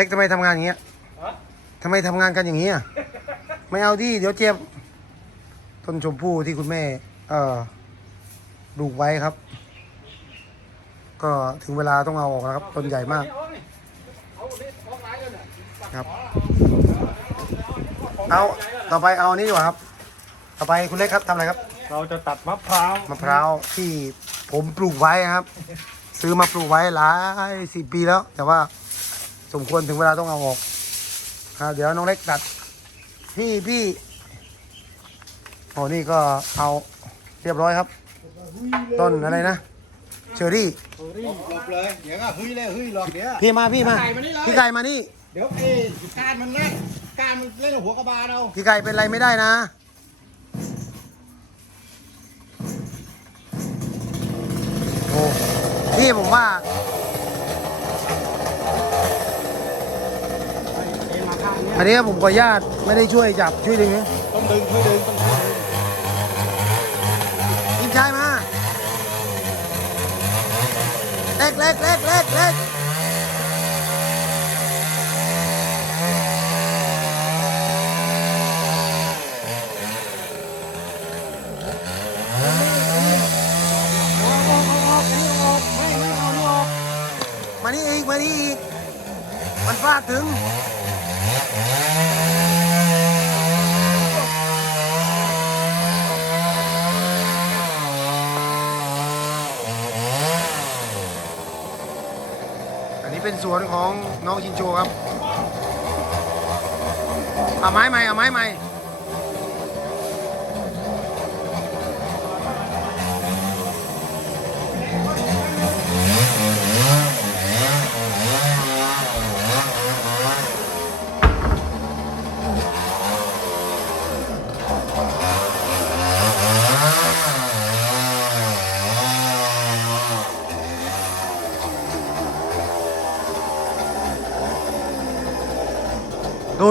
เล็กทำไมทำงานอย่างเงี้ยฮะทำไมทำงานกันอย่างนี้อะไม่เอาดิเดี๋ยวเจ็บ ต้นชมพู่ที่คุณแม่ เอ่อปลูกไว้ครับ ก็ถึงเวลาต้องเอาออกแล้วครับ ต้นใหญ่มากเอานี่เอานี่เอาไหนกันเนี่ยครับ เอาต่อไปเอาอันนี้ดีกว่าครับ ต่อไปคุณเล็กครับทำอะไรครับ เราจะตัดมะพร้าวมะพร้าวที่ผมปลูกไว้ครับ ซื้อมาปลูกไว้หลายสิบปีแล้ว แต่ว่า สมควรถึงเวลาต้องเอาออกอ่าเดี๋ยวน้องเล็กตัดพี่พี่โอ้นี่ก็เอาเรียบร้อยครับ ต้นอะไรนะ เชอรี่หลบเลยเดี๋ยวก็ฮึยเลยฮึยหลอกเดี๋ยวพี่มาพี่มาไก่มานี่เลยพี่ไก่มานี่เดี๋ยวเอ้การมันเล่นการมันเล่นหัวกระบาลเอาพี่ไก่เป็นไรไม่ได้นะโอ้พี่ผมว่า เอ้มาข้างเนี้ย อันนี้ผมขออนุญาตไม่ได้ช่วยจับช่วยดึงนะต้องดึงช่วยดึงต้องช่วยดึงชายมาเล็กเล็กเล็กเล็กเล็กมานี่อีกมานี่อีกมันฟาดถึง เป็นสวนของน้องชินโจครับเอาไม้ใหม่เอาไม้ใหม่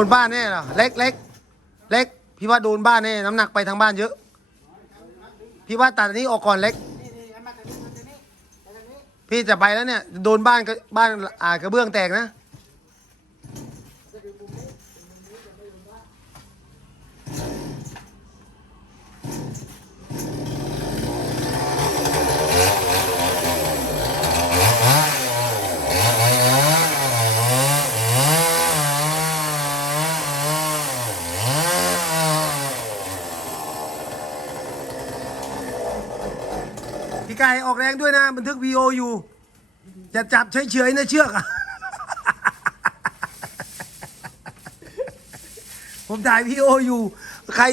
นบ้านแน่เหรอเล็กเล็กเล็ก พี่ว่าโดนบ้านแน่น้ำหนักไปทางบ้านเยอะ พี่ว่าตัดอันนี้ออกก่อนเล็ก พี่จะไปแล้วเนี่ย โดนบ้านก็บ้านอ่ากระเบื้องแตกนะ ออกแรงด้วยนะ บันทึกวีโออยู่อย่าจับเฉยๆนะเชือกอะผมถ่ายวีโออยู่ ใคร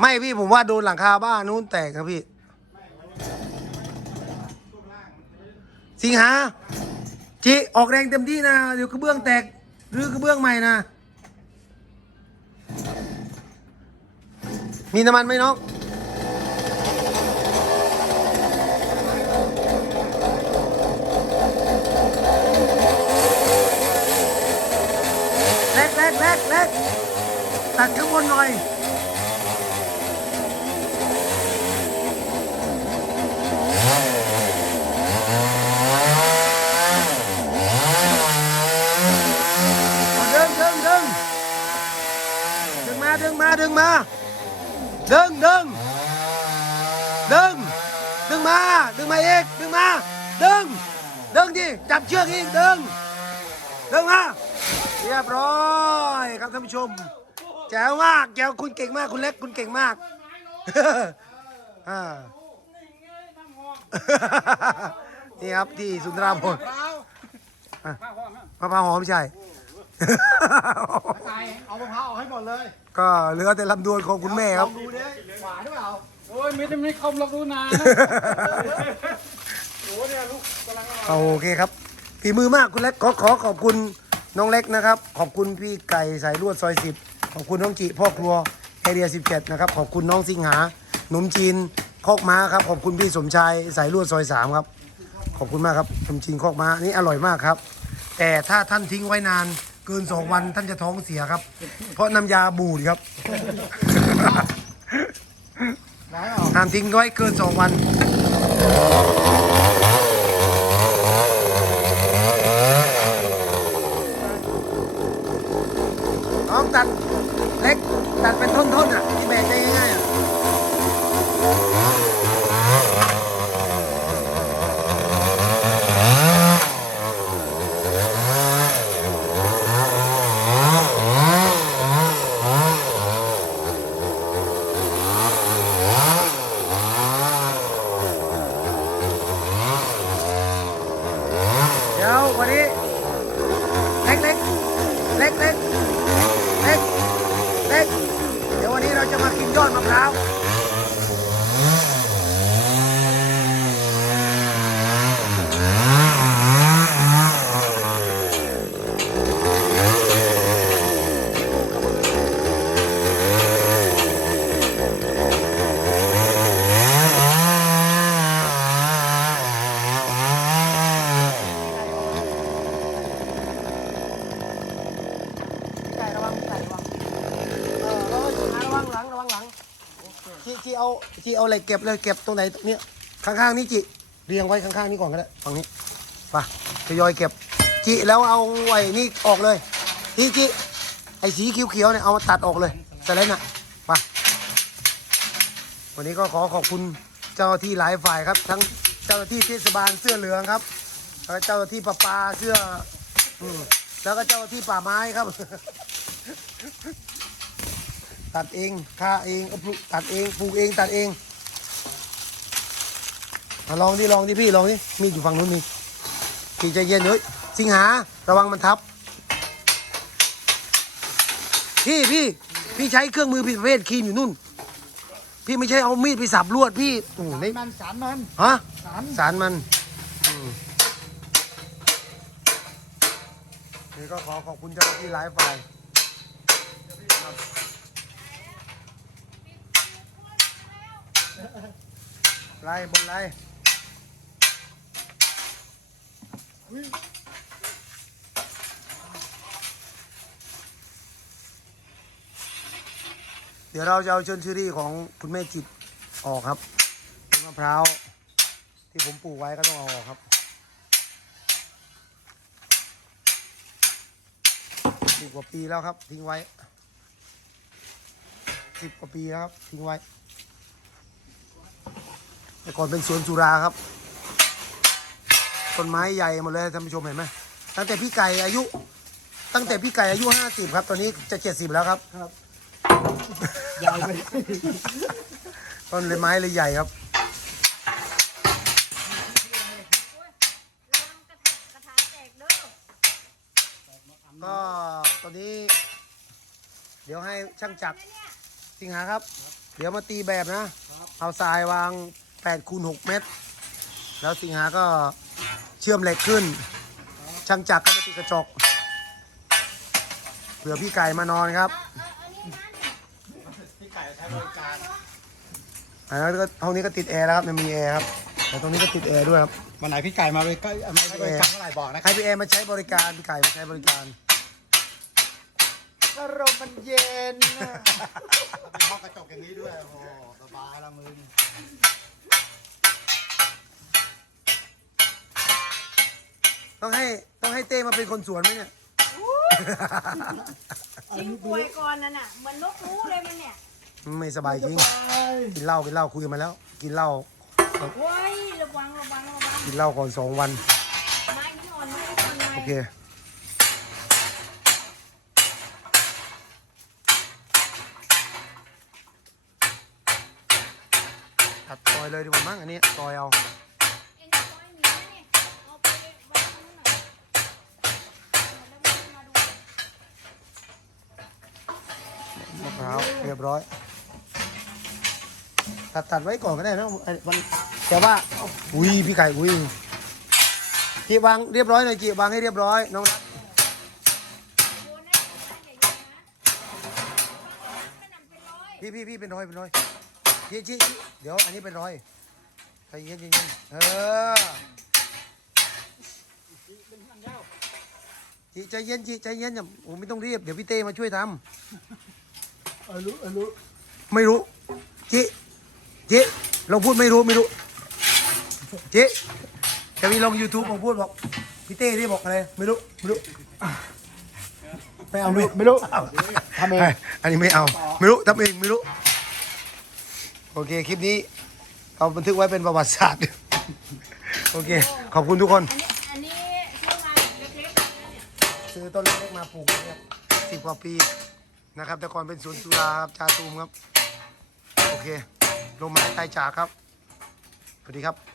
ไม่พี่ผมว่าโดนหลังคาบ้านนู้นแตกครับพี่ สิงหาจิออกแรงเต็มที่นะ เดี๋ยวกระเบื้องแตกหรือกระเบื้องใหม่นะ มีน้ำมันไหมน้อง เล็กเล็กเล็กเล็กตัดข้างบนหน่อย ดึงดึงดึงดึงมาดึงมาดึงมา ดึงดึงดึงดึงมา ดึงมาเอกดึงมา ดึง ดึงดิจับเชือกอีกดึง ดึงมา เรียบร้อยครับท่านผู้ชม แจ๋วมากแจ๋วคุณเก่งมากคุณเล็กคุณเก่งมากอ่านี่ครับที่สุนทรภรณ์มาพาหอมใช่ ใส่เอามะพร้าวออกให้หมดเลยก็เหลือแต่ลำดวนของคุณแม่ครับ ลองดูดิหวานหรือเปล่าโอ้ยไม่ได้ไม่คมหรอกดูนานนะโอ้เนี่ยลูกกำลังอร่อยโอเคครับฝีมือมากคุณเล็กขอขอขอบคุณน้องเล็กนะครับ ขอบคุณพี่ไก่สายลวดซอยสิบขอบคุณน้องจิพ่อครัวแอเรียสิบเจ็ดนะครับขอบคุณน้องสิงหาหนุ่มจีนคอกม้าครับ ขอบคุณพี่สมชายสายลวดซอยสามครับ ขอบคุณมากครับขนมจีนคอกม้านี่อร่อยมากครับ แต่ถ้าท่านทิ้งไว้นาน เกินสองวันท่านจะท้องเสียครับ เพราะน้ำยาบูดครับ ห้ามทิ้งไว้เกินสองวันต้องตัดเล็ก ตัดเป็นท่อนๆอะที่แบกได้ง่ายๆ จีเอาอะไรเก็บเลยเก็บตรงไหนตรงเนี้ยข้างๆนี่จีเรียงไว้ข้างๆนี่ก่อนก็ได้ฝั่งนี้ไปทยอยเก็บจีแล้วเอาไอ้นี่ออกเลยจีจีไอ้สีเขียวๆเนี่ยเอามาตัดออกเลยสไลด์น่ะไปวันนี้ก็ขอขอบคุณเจ้าที่หลายฝ่ายครับ ทั้งเจ้าที่เทศบาลเสื้อเหลืองครับแล้วเจ้าที่ประปาเสื้อแล้วก็เจ้าที่ป่าไม้ครับ ตัดเองฆ่าเองเอาปลูกตัดเองปลูกเองตัดเองมาลองดิลองดิพี่ลองดิมีดอยู่ฝั่งนู้นมีพี่ใจเย็นเฮ้ยสิงหาระวังมันทับ พี่พี่พี่ใช้เครื่องมือผิดประเภทครีมอยู่นู่น พี่ไม่ใช่เอามีดไปสับลวดพี่โอ้โหไม่มันสารมันฮะสารสารมันอืมนี่ก็ขอขอบคุณเจ้าหน้าที่หลายฝ่ายครับ ไล่บนไล่เดี๋ยวเราจะเอาเชนเชอรี่ของคุณแม่จิตออกครับเป็นมะพร้าวที่ผมปลูกไว้ก็ต้องเอาออกครับ สิบกว่าปีแล้วครับทิ้งไว้ สิบกว่าปีแล้วครับทิ้งไว้ แต่ก่อนเป็นสวนสุราครับต้นไม้ใหญ่หมดเลยท่านผู้ชมเห็นไหมตั้งแต่พี่ไก่อายุ ตั้งแต่พี่ไก่อายุห้าสิบครับ ตอนนี้จะเจ็ดสิบแล้วครับใหญ่ไปต้นเลยไม้เลยใหญ่ครับก็ตอนนี้ เดี๋ยวให้ช่างจักรสิงหาครับ เดี๋ยวมาตีแบบนะเอาทรายวาง 8คูณ6เมตร แล้วสิงหาก็เชื่อมเหล็กขึ้น ช่างจักรก็มาติดกระจกเผื่อพี่ไก่มานอนครับพี่ไก่ใช้บริการอันนั้นก็ห้องนี้ก็ติดแอร์แล้วครับมันมีแอร์ครับแต่ตรงนี้ก็ติดแอร์ด้วยครับ วันไหนพี่ไก่มาบริการมาบริการเมื่อไหร่บอกนะคให้รับพี่แอร์มาใช้บริการพี่ไก่มาใช้บริการ อารมณ์มันเย็น มีห้องกระจกอย่างนี้ด้วย โอ้โหสบายละมึง ต้องให้ต้องให้เต้มาเป็นคนสวนไหมเนี่ยทิ้งป่วยก่อนนั่นน่ะเหมือนนกรู้เลยมันเนี่ยไม่สบายจริง กินเหล้ากินเหล้าคุยกันมาแล้ว กินเหล้าโอ้ยระวังระวังระวังกินเหล้าก่อนสองวันไม้นี่อ่อนไม้อ่อนไม้โอเค ตัดซอยเลยดีกว่ามั้งอันนี้ซอยเอา ร้าวเรียบร้อย ตัดตัดไว้ก่อนก็ได้นะไอ้มันแต่ว่าอุ้ยพี่ไก่อุ้ยจีวางเรียบร้อยหน่อยจีวางให้เรียบร้อยน้องรักพี่พี่พี่เป็นร้อยเป็นร้อยจีจีจีเดี๋ยวอันนี้เป็นร้อยใจเย็นเย็นเย็นเออจีใจเย็นจีใจเย็นอย่าโอ้ไม่ต้องรีบ เดี๋ยวพี่เต้มาช่วยทำ ออรู้เออรู้ไม่รู้จิจิลองพูดไม่รู้ไม่รู้จิจะมีลง YouTube ผมพูดบอกพี่เต้ที่บอกอะไรไม่รู้ไม่รู้ไม่เอาไม่ไม่รู้ทำเองอันนี้ไม่เอา ไม่รู้ทำเองไม่รู้ โอเคคลิปนี้เราบันทึกไว้เป็นประวัติศาสตร์โอเค ขอบคุณทุกคนอันนี้อันนี้ซื้อมาเล็กๆนะเนี่ยซื้อต้นเล็กๆมาปลูกเนี่ยสิบกว่าปี นะครับ แต่ก่อนเป็นสวนสุราครับจาตูมครับ โอเคลงมาใต้จากครับ สวัสดีครับ